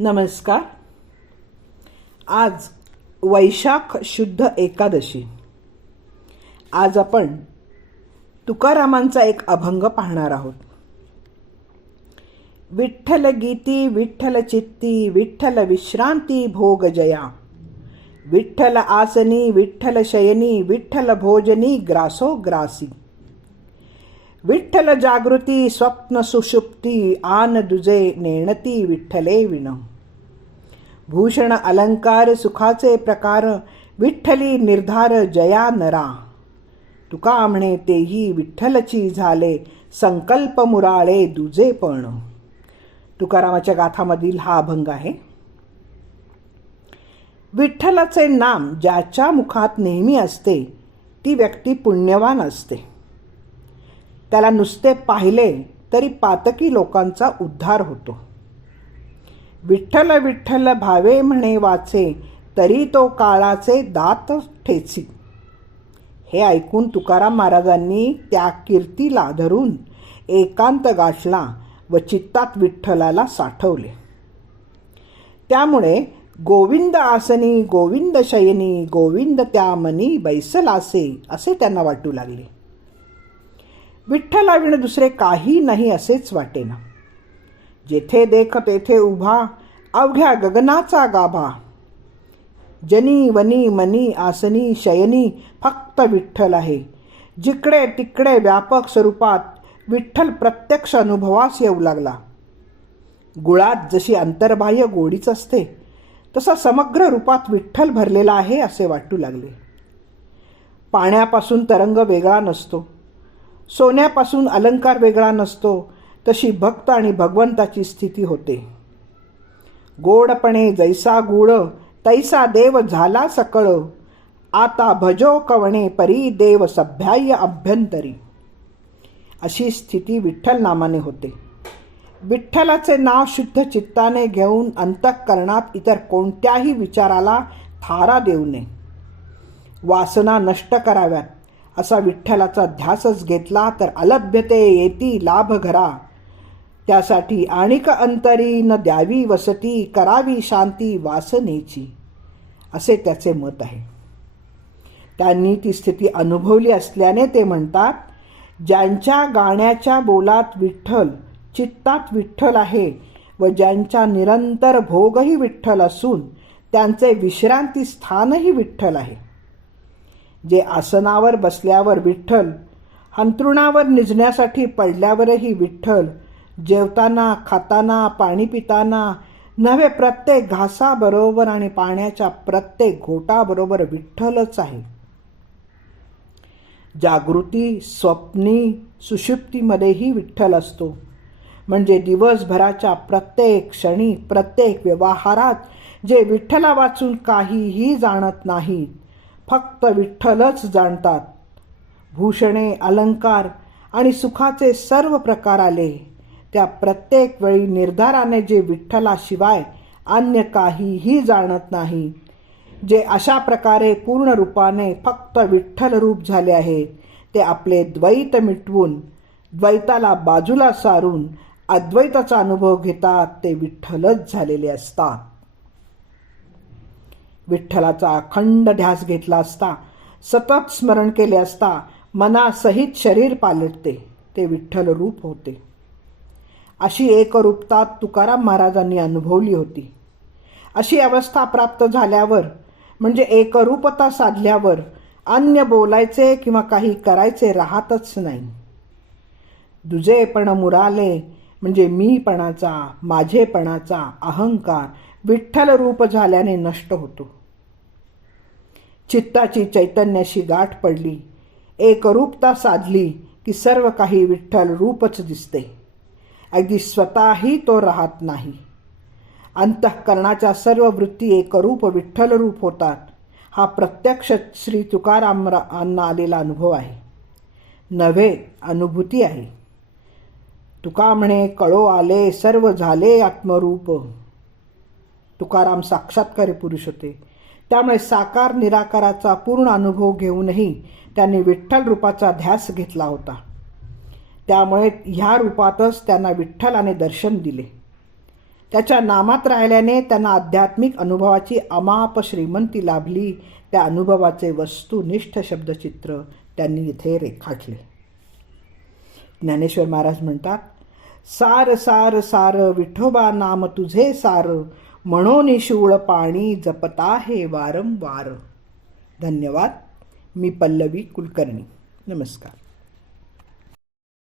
नमस्कार. आज वैशाख शुद्ध एकादशी. आज आपण तुकारामांचा एक अभंग पाहणार आहोत. विठ्ठल गीती विठ्ठल चित्ती विठ्ठल विश्रांती भोग जया. विठ्ठल आसनी विठ्ठल शयनी विठ्ठल भोजनी ग्रासो ग्रासी. विठ्ठल जागृती स्वप्न सुषुप्ती आन दुजे नेणती विठ्ठले विण भूषण अलंकार सुखाचे प्रकार विठ्ठली निर्धार जया नरा तुका म्हणे तेही विठ्ठलची झाले संकल्प मुराळे दुजे पण तुकारामाच्या गाथामधील हा अभंग आहे विठ्ठलाचे नाम ज्याच्या मुखात नेहमी असते ती व्यक्ती पुण्यवान असते त्याला नुसते पाहिले तरी पातकी लोकांचा उद्धार होतो. विठ्ठल विठ्ठल भावे म्हणे वाचे तरी तो काळाचे दात ठेची. हे ऐकून तुकाराम महाराजांनी त्या कीर्तीला धरून एकांत गाठला व चित्तात विठ्ठलाला साठवले. त्यामुळे गोविंद आसनी गोविंद शयनी गोविंद त्या मनी बैसलासे असे त्यांना वाटू लागले. विठ्ठलाविण दुसरे काही नाही असेच वाटेना जेथे देख तेथे उभा अवघ्या गगनाचा गाभा. जनी वनी मनी आसनी शयनी फक्त विठ्ठल आहे. जिकडे तिकडे व्यापक स्वरूपात विठ्ठल प्रत्यक्ष अनुभवास येऊ लागला. गुळात जशी अंतर्बाह्य गोडीच असते तसा समग्र रूपात विठ्ठल भरलेला आहे असे वाटू लागले. पाण्यापासून तरंग वेगळा नसतो. सोन्यापासून अलंकार वेगळा नसतो तशी भक्त आणि भगवंताची स्थिती होते. गोडपणे जैसा गुळ तैसा देव झाला सकळ. आता भजो कवणे परी देव सभ्याय अभ्यंतरी. अशी स्थिती विठ्ठल नामाने होते. विठ्ठलाचे नाव शुद्ध चित्ताने घेऊन अंतःकरणात इतर कोणत्याही विचाराला थारा देऊ नये. वासना नष्ट कराव्यात. असा विठ्ठलाचा ध्यासच घेतला तर अलभ्यते येती लाभ घरा. त्यासाठी आणिक अंतरी न द्यावी वसती करावी शांती वासनेची. असे त्याचे मत आहे. त्यांनी ती स्थिती अनुभवली असल्याने ते म्हणतात ज्यांच्या गाण्याच्या बोलात विठ्ठल चित्तात विठ्ठल आहे व ज्यांच्या निरंतर भोगही विठ्ठल असून त्यांचे विश्रांती स्थानही विठ्ठल आहे. जे आसनावर बसल्यावर विठ्ठल अंथरुणावर निजण्यासाठी पडल्यावरही विठ्ठल जेवताना खाताना पाणी पिताना नव्हे प्रत्येक घासाबरोबर आणि पाण्याच्या प्रत्येक घोटाबरोबर विठ्ठलच आहे. जागृती स्वप्नी सुषुप्तीमध्येही विठ्ठल असतो. म्हणजे दिवसभराच्या प्रत्येक क्षणी प्रत्येक व्यवहारात जे विठ्ठला वाचून काहीही जाणत नाहीत फक्त विठ्ठलच जाणतात. भूषणे अलंकार आणि सुखाचे सर्व प्रकार आले. त्या प्रत्येक वेळी निर्धाराने जे विठ्ठलाशिवाय अन्य काहीही जाणत नाही जे अशा प्रकारे पूर्ण रूपाने फक्त विठ्ठल रूप झाले आहे ते आपले द्वैत मिटवून द्वैताला बाजूला सारून अद्वैताचा अनुभव घेतात ते विठ्ठलच झालेले असतात. विठ्ठलाचा अखंड ध्यास घेतला असता सतत स्मरण केले असता मनासहित शरीर पालटते ते विठ्ठल रूप होते. अशी एकरूपता तुकाराम महाराजांनी अनुभवली होती. अशी अवस्था प्राप्त झाल्यावर म्हणजे एकरूपता साधल्यावर अन्य बोलायचे किंवा काही करायचे राहतच नाही. दुजेपण मुराले म्हणजे मीपणाचा माझेपणाचा अहंकार विठ्ठल रूप झाल्याने नष्ट होतो. चित्ताची चैतन्याशी गाठ पडली. एकरूपता साधली की सर्व काही विठ्ठल रूपच दिसते. अगदी स्वतःही तो राहत नाही. अंतःकरणाच्या सर्व वृत्ती एकरूप विठ्ठल रूप होतात. हा प्रत्यक्ष श्री तुकारामांना आलेला अनुभव आहे. नव्हे अनुभूती आहे. तुका म्हणे कळो आले सर्व झाले आत्मरूप. तुकाराम साक्षात्कारी पुरुष होते. त्यामुळे साकार निराकाराचा पूर्ण अनुभव घेऊनही त्यांनी विठ्ठल रूपाचा ध्यास घेतला होता. त्यामुळे ह्या रूपातच त्यांना विठ्ठलाने दर्शन दिले. त्याच्या नामात राहिल्याने त्यांना आध्यात्मिक अनुभवाची अमाप श्रीमंती लाभली. त्या अनुभवाचे वस्तुनिष्ठ शब्दचित्र त्यांनी इथे रेखाटले. ज्ञानेश्वर महाराज म्हणतात सार सार सार विठोबा नाम तुझे सार म्हणून शिवळ पाणी जपता हे वारंवार. धन्यवाद. मी पल्लवी कुलकर्णी. नमस्कार.